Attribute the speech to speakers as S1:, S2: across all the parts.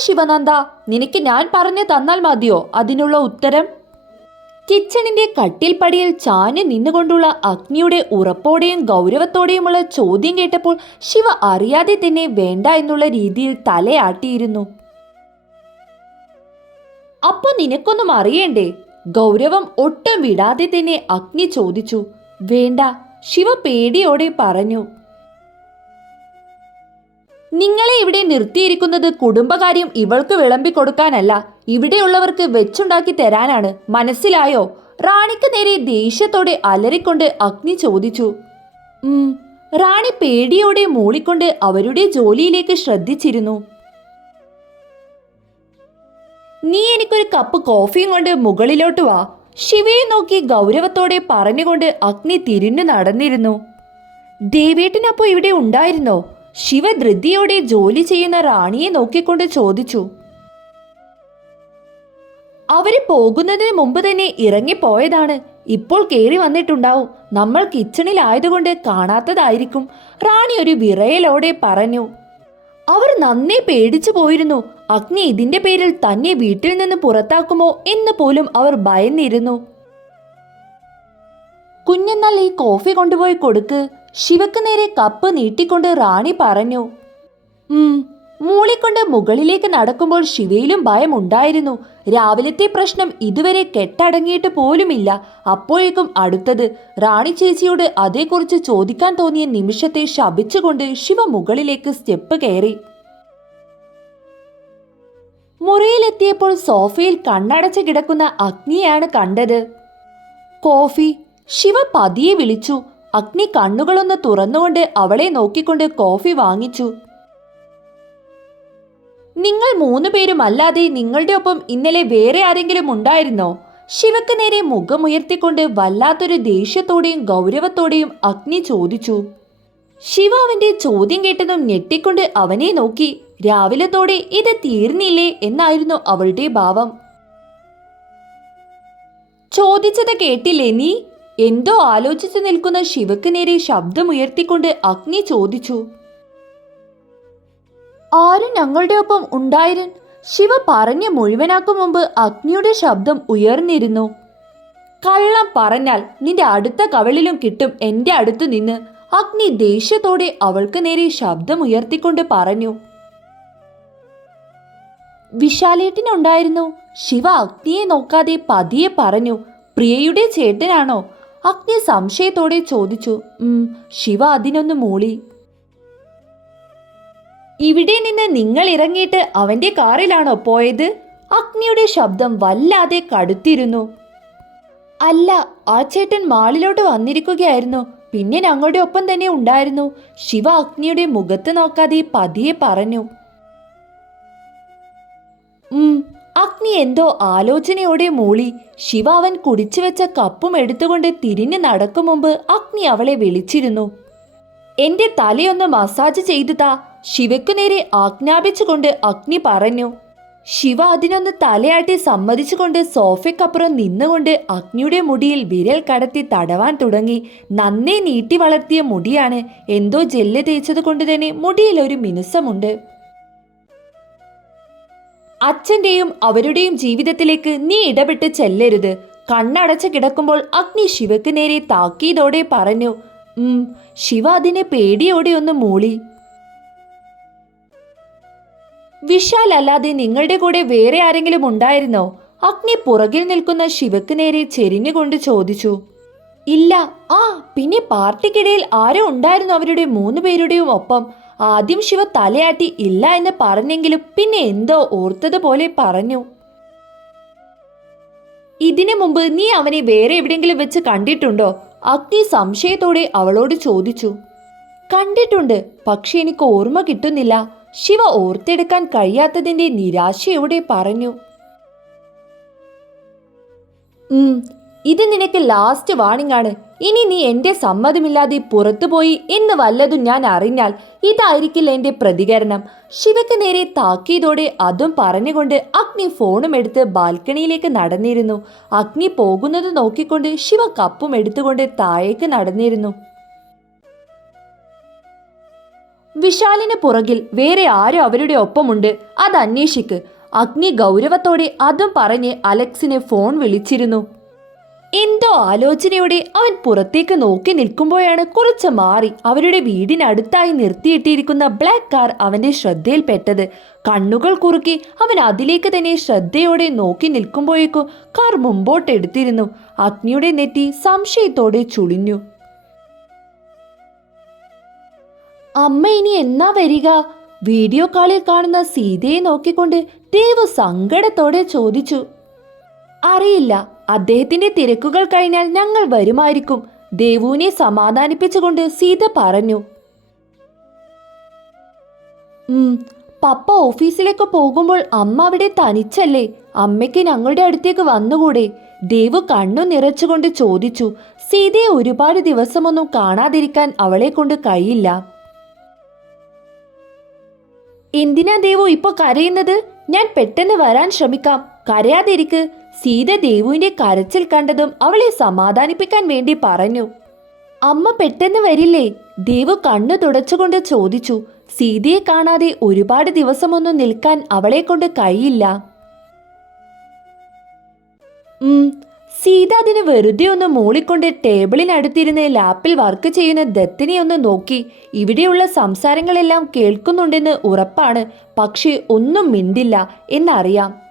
S1: ശിവനന്ദ നിനക്ക് ഞാൻ പറഞ്ഞു തന്നാൽ മതിയോ? അതിനുള്ള ഉത്തരം? കിച്ചണിന്റെ കട്ടിൽപ്പടിയിൽ ചാഞ്ഞു നിന്നുകൊണ്ടുള്ള അഗ്നിയുടെ ഉറപ്പോടെയും ഗൗരവത്തോടെയുമുള്ള ചോദ്യം കേട്ടപ്പോൾ ശിവ അറിയാതെ തന്നെ വേണ്ട എന്നുള്ള രീതിയിൽ തലയാട്ടിയിരുന്നു. അപ്പൊ നിനക്കൊന്നും അറിയണ്ടേ? ഗൗരവം ഒട്ടും വിടാതെ തന്നെ അഗ്നി ചോദിച്ചു. വേണ്ട ശിവ പേടിയോടെ പറഞ്ഞു. നിങ്ങളെ ഇവിടെ നിർത്തിയിരിക്കുന്നത് കുടുംബകാര്യം ഇവൾക്ക് വിളമ്പി കൊടുക്കാനല്ല. ഇവിടെയുള്ളവർക്ക് വെച്ചുണ്ടാക്കി തരാനാണ്. മനസ്സിലായോ? റാണിക്ക് നേരെ ദേഷ്യത്തോടെ അലറിക്കൊണ്ട് അഗ്നി ചോദിച്ചു. റാണി പേടിയോടെ മൂളിക്കൊണ്ട് അവരുടെ ജോലിയിലേക്ക് ശ്രദ്ധിച്ചിരുന്നു. നീ എനിക്കൊരു കപ്പ് കോഫിയും കൊണ്ട് മുകളിലോട്ട് വാ. ശിവയെ നോക്കി ഗൗരവത്തോടെ പറഞ്ഞുകൊണ്ട് അഗ്നി തിരിഞ്ഞു നടന്നിരുന്നു. ദേവേട്ടനപ്പോ ഇവിടെ ഉണ്ടായിരുന്നോ? ശിവ ധൃതിയോടെ ജോലി ചെയ്യുന്ന റാണിയെ നോക്കിക്കൊണ്ട് ചോദിച്ചു. അവർ പോകുന്നതിന് മുമ്പ് തന്നെ ഇറങ്ങിപ്പോയതാണ്. ഇപ്പോൾ കേറി വന്നിട്ടുണ്ടാവും. നമ്മൾ കിച്ചണിലായതുകൊണ്ട് കാണാത്തതായിരിക്കും. റാണി ഒരു വിറയലോടെ പറഞ്ഞു. അവർ നന്നേ പേടിച്ചു പോയിരുന്നു. അഗ്നി ഇതിന്റെ പേരിൽ തന്നെ വീട്ടിൽ നിന്ന് പുറത്താക്കുമോ എന്ന് പോലും അവർ ഭയന്നിരുന്നു. കുഞ്ഞെന്നാൽ ഈ കോഫി കൊണ്ടുപോയി കൊടുക്ക്. ശിവക്ക് നേരെ കപ്പ് നീട്ടിക്കൊണ്ട് റാണി പറഞ്ഞു മൂളിക്കൊണ്ട് മുകളിലേക്ക് നടക്കുമ്പോൾ ശിവയിലും ഭയം ഉണ്ടായിരുന്നു. രാവിലത്തെ പ്രശ്നം ഇതുവരെ കെട്ടടങ്ങിയിട്ട് പോലുമില്ല. അപ്പോഴേക്കും അടുത്തത് റാണി ചേച്ചിയോട് അതേക്കുറിച്ച് ചോദിക്കാൻ തോന്നിയ നിമിഷത്തെ ശപിച്ചുകൊണ്ട് ശിവ മുകളിലേക്ക് സ്റ്റെപ്പ് കയറി. മുറിയിലെത്തിയപ്പോൾ സോഫയിൽ കണ്ണടച്ച് കിടക്കുന്ന അഗ്നിയാണ് കണ്ടത്. കോഫി ശിവ പതിയെ വിളിച്ചു അഗ്നി കണ്ണുകളൊന്ന് തുറന്നുകൊണ്ട് അവളെ നോക്കിക്കൊണ്ട് കോഫി വാങ്ങിച്ചു. നിങ്ങൾ മൂന്നു പേരും അല്ലാതെ നിങ്ങളുടെ ഒപ്പം ഇന്നലെ വേറെ ആരെങ്കിലും ഉണ്ടായിരുന്നോ? ശിവക്ക് നേരെ മുഖമുയർത്തിക്കൊണ്ട് വല്ലാത്തൊരു ദേഷ്യത്തോടെയും ഗൗരവത്തോടെയും അഗ്നി ചോദിച്ചു. ശിവ അവന്റെ ചോദ്യം കേട്ടതും ഞെട്ടിക്കൊണ്ട് അവനെ നോക്കി. രാവിലത്തോടെ ഇത് തീർന്നില്ലേ? എന്നായിരുന്നു അവളുടെ ഭാവം. ചോദിച്ചത് കേട്ടില്ലേ നീ? എന്തോ ആലോചിച്ചു നിൽക്കുന്ന ശിവക്ക് നേരെ ശബ്ദമുയർത്തിക്കൊണ്ട് അഗ്നി ചോദിച്ചു. ആരും ഞങ്ങളുടെ ഒപ്പം ഉണ്ടായിരുന്നു ശിവ പറഞ്ഞ് മുഴുവനാക്കും മുമ്പ് അഗ്നിയുടെ ശബ്ദം ഉയർന്നിരുന്നു. കള്ളം പറഞ്ഞാൽ നിന്റെ അടുത്ത കവളിലും കിട്ടും എന്റെ അടുത്ത് നിന്ന്. അഗ്നി ദേഷ്യത്തോടെ അവൾക്ക് നേരെ ശബ്ദമുയർത്തിക്കൊണ്ട് പറഞ്ഞു. വിശാലേട്ടിനുണ്ടായിരുന്നു. ശിവ അഗ്നിയെ നോക്കാതെ പതിയെ പറഞ്ഞു പ്രിയയുടെ ചേട്ടനാണോ? അഗ്നി സംശയത്തോടെ ചോദിച്ചു ശിവ അതിനൊന്ന് മൂളി. ഇവിടെ നിന്ന് നിങ്ങൾ ഇറങ്ങിയിട്ട് അവന്റെ കാറിലാണോ പോയത്? അഗ്നിയുടെ ശബ്ദം വല്ലാതെ കടുത്തിരുന്നു. അല്ല ആ ചേട്ടൻ മാളിലോട്ട് വന്നിരിക്കുകയായിരുന്നു. പിന്നെ ഞങ്ങളുടെ ഒപ്പം തന്നെ ഉണ്ടായിരുന്നു. ശിവ അഗ്നിയുടെ മുഖത്ത് നോക്കാതെ പതിയെ പറഞ്ഞു. ഉം അഗ്നി എന്തോ ആലോചനയോടെ മൂളി. ശിവ അവൻ കുടിച്ചു വെച്ച കപ്പും എടുത്തുകൊണ്ട് തിരിഞ്ഞു നടക്കും മുമ്പ് അഗ്നി അവളെ വിളിച്ചിരുന്നു. എന്റെ തലയൊന്ന് മസാജ് ചെയ്തു താ ശിവയ്ക്കു നേരെ ആജ്ഞാപിച്ചുകൊണ്ട് അഗ്നി പറഞ്ഞു. ശിവ അതിനൊന്ന് തലയാട്ടി സമ്മതിച്ചുകൊണ്ട് സോഫയ്ക്കപ്പുറം നിന്നുകൊണ്ട് അഗ്നിയുടെ മുടിയിൽ വിരൽ കടത്തി തടവാൻ തുടങ്ങി. നന്നേ നീട്ടി വളർത്തിയ മുടിയാണ്. എന്തോ ജെല്ല് തേച്ചത് കൊണ്ട് തന്നെ മുടിയിൽ ഒരു മിനുസമുണ്ട്. അച്ഛന്റെയും അവരുടെയും ജീവിതത്തിലേക്ക് നീ ഇടപെട്ട് ചെല്ലരുത്. കണ്ണടച്ച് കിടക്കുമ്പോൾ അഗ്നി ശിവക്ക് നേരെ താക്കീതോടെ പറഞ്ഞു ശിവ അതിനെ പേടിയോടെ ഒന്ന് മൂളി. വിശാൽ അല്ലാതെ നിങ്ങളുടെ കൂടെ വേറെ ആരെങ്കിലും ഉണ്ടായിരുന്നോ? അഗ്നി പുറകിൽ നിൽക്കുന്ന ശിവക്ക് നേരെ ചെരിഞ്ഞുകൊണ്ട് ചോദിച്ചു. ഇല്ല ആ പിന്നെ പാർട്ടിക്കിടയിൽ ആരോ ഉണ്ടായിരുന്നു അവരുടെ മൂന്ന് പേരുടെയും ഒപ്പം. ആദ്യം ശിവ തലയാട്ടി ഇല്ല എന്ന് പറഞ്ഞെങ്കിലും പിന്നെ എന്തോ ഓർത്തതുപോലെ പറഞ്ഞു. ഇതിനു മുമ്പ് നീ അവനെ വേറെ എവിടെയെങ്കിലും വെച്ച് കണ്ടിട്ടുണ്ടോ? അഗ്നി സംശയത്തോടെ അവളോട് ചോദിച്ചു. കണ്ടിട്ടുണ്ട് പക്ഷെ എനിക്ക് ഓർമ്മ കിട്ടുന്നില്ല. ശിവ ഓർത്തെടുക്കാൻ കഴിയാത്തതിന്റെ നിരാശയോടെ പറഞ്ഞു. ഇത് നിനക്ക് ലാസ്റ്റ് വാണിംഗ് ആണ്. ഇനി നീ എന്റെ സമ്മതമില്ലാതെ പുറത്തുപോയി എന്ന് വല്ലതും ഞാൻ അറിഞ്ഞാൽ ഇതായിരിക്കില്ല എന്റെ പ്രതികരണം. ശിവയ്ക്ക് നേരെ താക്കിയതോടെ അതും പറഞ്ഞുകൊണ്ട് അഗ്നി ഫോണും എടുത്ത് ബാൽക്കണിയിലേക്ക് നടന്നിരുന്നു. അഗ്നി പോകുന്നത് നോക്കിക്കൊണ്ട് ശിവ കപ്പും എടുത്തുകൊണ്ട് താഴേക്ക് നടന്നിരുന്നു. വിശാലിന് പുറകിൽ വേറെ ആരും അവരുടെ ഒപ്പമുണ്ട്. അത് അന്വേഷിക്ക് അഗ്നി ഗൗരവത്തോടെ അതും പറഞ്ഞ് അലക്സിനെ ഫോൺ വിളിച്ചിരുന്നു. എന്തോ ആലോചനയോടെ അവൻ പുറത്തേക്ക് നോക്കി നിൽക്കുമ്പോഴാണ് കുറച്ച് മാറി അവരുടെ വീടിനടുത്തായി നിർത്തിയിട്ടിരിക്കുന്ന ബ്ലാക്ക് കാർ അവന്റെ ശ്രദ്ധയിൽപ്പെട്ടത്. കണ്ണുകൾ കുറുക്കി അവൻ അതിലേക്ക് തന്നെ ശ്രദ്ധയോടെ നോക്കി നിൽക്കുമ്പോഴേക്കും കാർ മുമ്പോട്ടെടുത്തിരുന്നു. അഗ്നിയുടെ നെറ്റി സംശയത്തോടെ ചുളിഞ്ഞു. അമ്മ ഇനി എന്നാ വരിക? വീഡിയോ കാളിൽ കാണുന്ന സീതയെ നോക്കിക്കൊണ്ട് ദേവു സങ്കടത്തോടെ ചോദിച്ചു. അറിയില്ല. അദ്ദേഹത്തിന്റെ തിരക്കുകൾ കഴിഞ്ഞാൽ ഞങ്ങൾ വരുമായിരിക്കും. ദേവുവിനെ സമാധാനിപ്പിച്ചുകൊണ്ട് സീത പറഞ്ഞു. പപ്പ ഓഫീസിലേക്ക് പോകുമ്പോൾ അമ്മ അവിടെ തനിച്ചല്ലേ? അമ്മയ്ക്ക് ഞങ്ങളുടെ അടുത്തേക്ക് വന്നുകൂടെ? ദേവു കണ്ണു നിറച്ചുകൊണ്ട് ചോദിച്ചു. സീതയെ ഒരുപാട് ദിവസമൊന്നും കാണാതിരിക്കാൻ അവളെ കൊണ്ട് കഴിയില്ല. എന്തിനാ ദേവു ഇപ്പൊ കരയുന്നത്? ഞാൻ പെട്ടെന്ന് വരാൻ ശ്രമിക്കാം. കരയാതിരിക്ക്. സീത ദേവുവിന്റെ കരച്ചിൽ കണ്ടതും അവളെ സമാധാനിപ്പിക്കാൻ വേണ്ടി പറഞ്ഞു. അമ്മ പെട്ടെന്ന് വരില്ലേ? ദേവു കണ്ണു തുടച്ചുകൊണ്ട് ചോദിച്ചു. സീതയെ കാണാതെ ഒരുപാട് ദിവസമൊന്നും നിൽക്കാൻ അവളെ കൊണ്ട് കഴിയില്ല. സീത അതിന് വെറുതെ ഒന്ന് മൂളിക്കൊണ്ട് ടേബിളിനടുത്തിരുന്ന് ലാപ്പിൽ വർക്ക് ചെയ്യുന്ന ദത്തിനെ ഒന്ന് നോക്കി. ഇവിടെയുള്ള സംസാരങ്ങളെല്ലാം കേൾക്കുന്നുണ്ടെന്ന് ഉറപ്പാണ്. പക്ഷേ ഒന്നും മിണ്ടില്ല. എന്നറിയാം.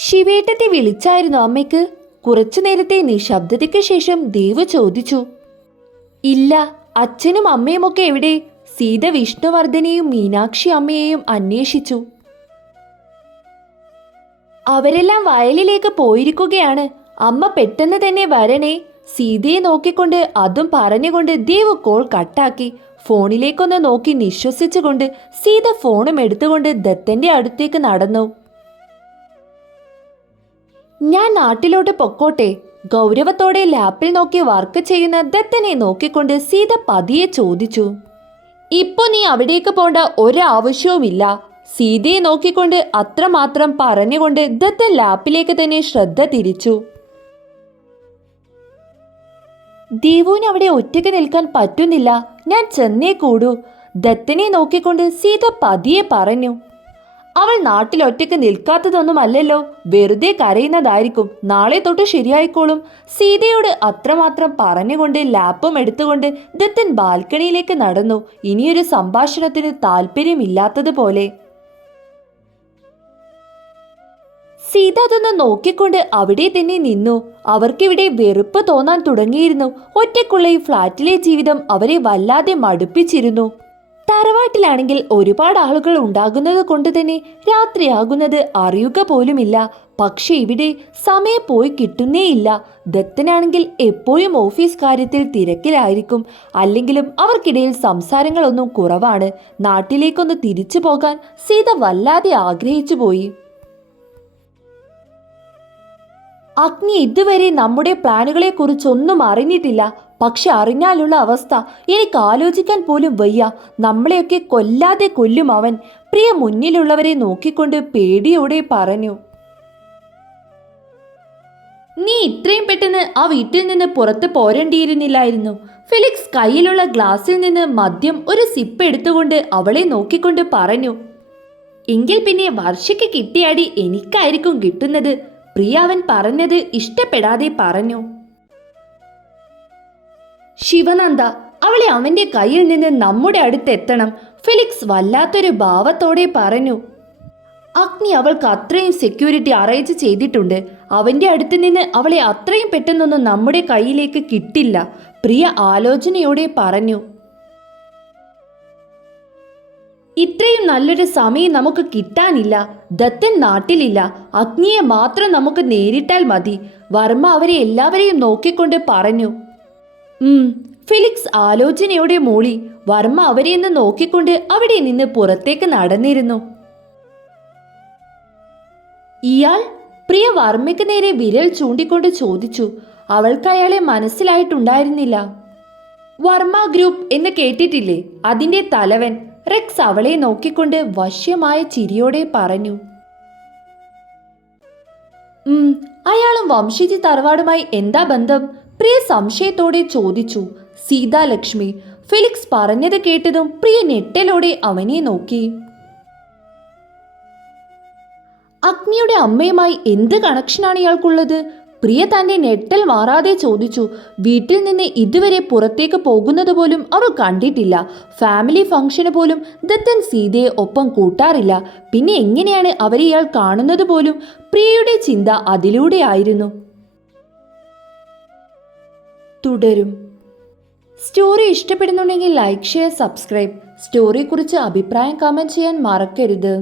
S1: ശിവേട്ടത്തെ വിളിച്ചായിരുന്നു അമ്മയ്ക്ക്. കുറച്ചു നേരത്തെ നിശബ്ദതയ്ക്ക് ശേഷം ദേവ് ചോദിച്ചു. ഇല്ല അച്ഛനും അമ്മയുമൊക്കെ എവിടെ? സീത വിഷ്ണുവർദ്ധനെയും മീനാക്ഷി അമ്മയെയും അന്വേഷിച്ചു. അവരെല്ലാം വയലിലേക്ക് പോയിരിക്കുകയാണ്. അമ്മ പെട്ടെന്ന് തന്നെ വരണേ. സീതയെ നോക്കിക്കൊണ്ട് അതും പറഞ്ഞുകൊണ്ട് ദേവ് കോൾ കട്ടാക്കി. ഫോണിലേക്കൊന്ന് നോക്കി നിശ്വസിച്ചുകൊണ്ട് സീത ഫോണും എടുത്തുകൊണ്ട് ദത്തന്റെ അടുത്തേക്ക് നടന്നു. ഞാൻ നാട്ടിലോട്ട് പൊക്കോട്ടെ. ഗൗരവത്തോടെ ലാപ്പിൽ നോക്കി വർക്ക് ചെയ്യുന്ന ദത്തനെ നോക്കിക്കൊണ്ട് സീത പതിയെ ചോദിച്ചു. ഇപ്പൊ നീ അവിടേക്ക് പോണ്ട ഒരാവശ്യവുമില്ല. സീതയെ നോക്കിക്കൊണ്ട് അത്രമാത്രം പറഞ്ഞുകൊണ്ട് ദത്തൻ ലാപ്പിലേക്ക് തന്നെ ശ്രദ്ധ തിരിച്ചു. ദേവുവിന് അവിടെ ഒറ്റയ്ക്ക് നിൽക്കാൻ പറ്റുന്നില്ല. ഞാൻ ചെന്നേ കൂടൂ. ദത്തനെ നോക്കിക്കൊണ്ട് സീത പതിയെ പറഞ്ഞു. അവൾ നാട്ടിൽ ഒറ്റയ്ക്ക് നിൽക്കാത്തതൊന്നുമല്ലല്ലോ. വെറുതെ കരയുന്നതായിരിക്കും. നാളെ തൊട്ട് ശരിയായിക്കോളും. സീതയോട് അത്രമാത്രം പറഞ്ഞുകൊണ്ട് ലാപ്പും എടുത്തുകൊണ്ട് ദത്തൻ ബാൽക്കണിയിലേക്ക് നടന്നു. ഇനിയൊരു സംഭാഷണത്തിന് താല്പര്യമില്ലാത്തതുപോലെ. സീത അതൊന്ന് നോക്കിക്കൊണ്ട് അവിടെ തന്നെ നിന്നു. അവർക്കിവിടെ വെറുപ്പ് തോന്നാൻ തുടങ്ങിയിരുന്നു. ഒറ്റക്കുള്ള ഈ ഫ്ളാറ്റിലെ ജീവിതം അവരെ വല്ലാതെ മടുപ്പിച്ചിരുന്നു. തറവാട്ടിലാണെങ്കിൽ ഒരുപാട് ആളുകൾ ഉണ്ടാകുന്നത് കൊണ്ട് തന്നെ രാത്രിയാകുന്നത് അറിയുക പോലുമില്ല. പക്ഷെ ഇവിടെ സമയം പോയി കിട്ടുന്നേയില്ല. ദത്തനാണെങ്കിൽ എപ്പോഴും ഓഫീസ് കാര്യത്തിൽ തിരക്കിലായിരിക്കും. അല്ലെങ്കിലും അവർക്കിടയിൽ സംസാരങ്ങളൊന്നും കുറവാണ്. നാട്ടിലേക്കൊന്ന് തിരിച്ചു പോകാൻ സീത വല്ലാതെ ആഗ്രഹിച്ചു പോയി. അഗ്നി ഇതുവരെ നമ്മുടെ പ്ലാനുകളെ കുറിച്ചൊന്നും അറിഞ്ഞിട്ടില്ല. പക്ഷെ അറിഞ്ഞാലുള്ള അവസ്ഥ. എനിക്ക് ആലോചിക്കാൻ പോലും വയ്യ. നമ്മളെയൊക്കെ കൊല്ലാതെ കൊല്ലും അവൻ. പ്രിയ മുന്നിലുള്ളവരെ നോക്കിക്കൊണ്ട് പേടിയോടെ പറഞ്ഞു. നീ ഇത്രയും പെട്ടെന്ന് ആ വീട്ടിൽ നിന്ന് പുറത്ത് പോരേണ്ടിയിരുന്നില്ലായിരുന്നു. ഫിലിക്സ് കയ്യിലുള്ള ഗ്ലാസ്സിൽ നിന്ന് മദ്യം ഒരു സിപ്പ് എടുത്തുകൊണ്ട് അവളെ നോക്കിക്കൊണ്ട് പറഞ്ഞു. എങ്കിൽ പിന്നെ വർഷയ്ക്ക് കിട്ടിയാടി എനിക്കായിരിക്കും കിട്ടുന്നത് പ്രിയ അവൻ പറഞ്ഞത് ഇഷ്ടപ്പെടാതെ പറഞ്ഞു. ശിവനന്ദ അവളെ അവന്റെ കയ്യിൽ നിന്ന് നമ്മുടെ അടുത്തെത്തണം. ഫെലിക്സ് വല്ലാത്തൊരു ഭാവത്തോടെ പറഞ്ഞു. അഗ്നി അവൾക്ക് അത്രയും സെക്യൂരിറ്റി അറേഞ്ച് ചെയ്തിട്ടുണ്ട്. അവന്റെ അടുത്ത് നിന്ന് അവളെ അത്രയും പെട്ടെന്നൊന്നും നമ്മുടെ കയ്യിലേക്ക് കിട്ടില്ല. പ്രിയ ആലോചനയോടെ പറഞ്ഞു. ഇത്രയും നല്ലൊരു സമയം നമുക്ക് കിട്ടാനില്ല. ദത്തൻ നാട്ടിലില്ല. അഗ്നിയെ മാത്രം നമുക്ക് നേരിട്ടാൽ മതി. വർമ്മ അവരെ എല്ലാവരെയും നോക്കിക്കൊണ്ട് പറഞ്ഞു. ഫിലിക്സ് ആലോചനയോടെ മൂളി വർമ്മ അവരെ ഒന്ന് നോക്കിക്കൊണ്ട് അവിടെ നിന്ന് പുറത്തേക്ക് നടന്നിരുന്നു. ഇയാൾ പ്രിയ വർമ്മയ്ക്ക് നേരെ വിരൽ ചൂണ്ടിക്കൊണ്ട് ചോദിച്ചു അവൾക്ക് അയാളെ മനസ്സിലായിട്ടുണ്ടായിരുന്നില്ല? വർമ്മ ഗ്രൂപ്പ് എന്ന് കേട്ടിട്ടില്ലേ? അതിന്റെ തലവൻ റെക്സ് അവളെ നോക്കിക്കൊണ്ട് വശ്യമായ ചിരിയോടെ പറഞ്ഞു. ഉം. അയാളും വംശീജി തറവാടുമായി എന്താ ബന്ധം? പ്രിയ സംശയത്തോടെ ചോദിച്ചു. സീതാലക്ഷ്മി ഫിലിക്സ് പറഞ്ഞത് കേട്ടതും പ്രിയ ഞെട്ടലോടെ അവനെ നോക്കി. അഗ്നിയുടെ അമ്മയുമായി എന്ത് കണക്ഷനാണ് ഇയാൾക്കുള്ളത്? പ്രിയ തന്റെ നെട്ടൽ മാറാതെ ചോദിച്ചു. വീട്ടിൽ നിന്ന് ഇതുവരെ പുറത്തേക്ക് പോകുന്നത് പോലും അവൾ കണ്ടിട്ടില്ല. ഫാമിലി ഫംഗ്ഷന് പോലും ദത്തൻ സീതയെ ഒപ്പം കൂട്ടാറില്ല. പിന്നെ എങ്ങനെയാണ് അവരെ ഇയാൾ കാണുന്നത് പോലും പ്രിയയുടെ ചിന്ത അതിലൂടെയായിരുന്നു തുടരും. സ്റ്റോറി ഇഷ്ടപ്പെടുന്നുണ്ടെങ്കിൽ ലൈക്ക് ഷെയർ സബ്സ്ക്രൈബ് സ്റ്റോറിയെക്കുറിച്ച് അഭിപ്രായം കമന്റ് ചെയ്യാൻ മറക്കരുത്.